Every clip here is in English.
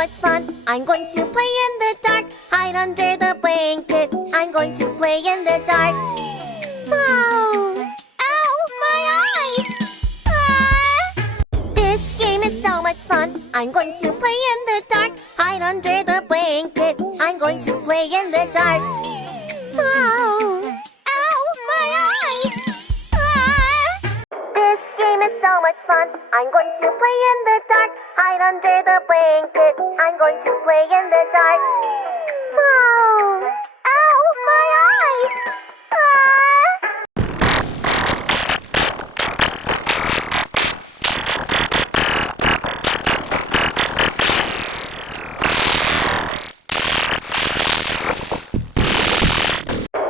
much fun. I'm going to play in the dark, hide under the blanket. I'm going to play in the dark. Wow! Ow! My eyes! This game is so much fun. I'm going to play in the dark, hide under the blanket. I'm going to play in the dark. Wow! Ow! My eyes! This game is so much fun. I'm going to play in the dark, hide under the blanket. I'm going to play in the dark. Wow! Ow! My eyes!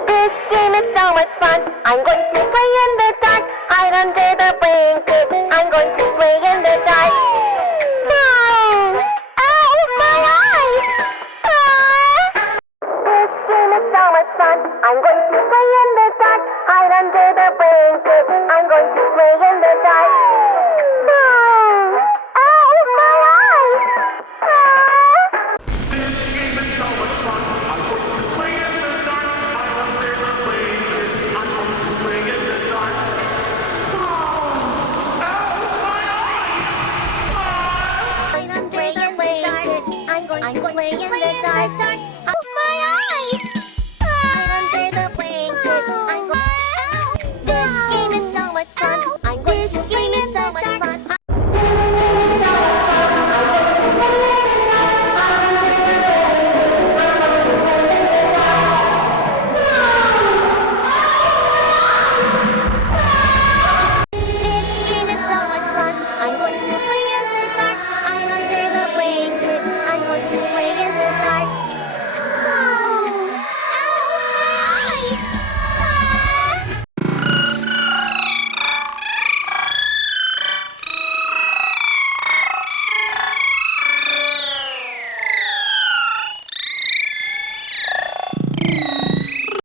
This game is so much fun. I'm going to play in the dark, hide under the blanket. I'm going to play in the dark.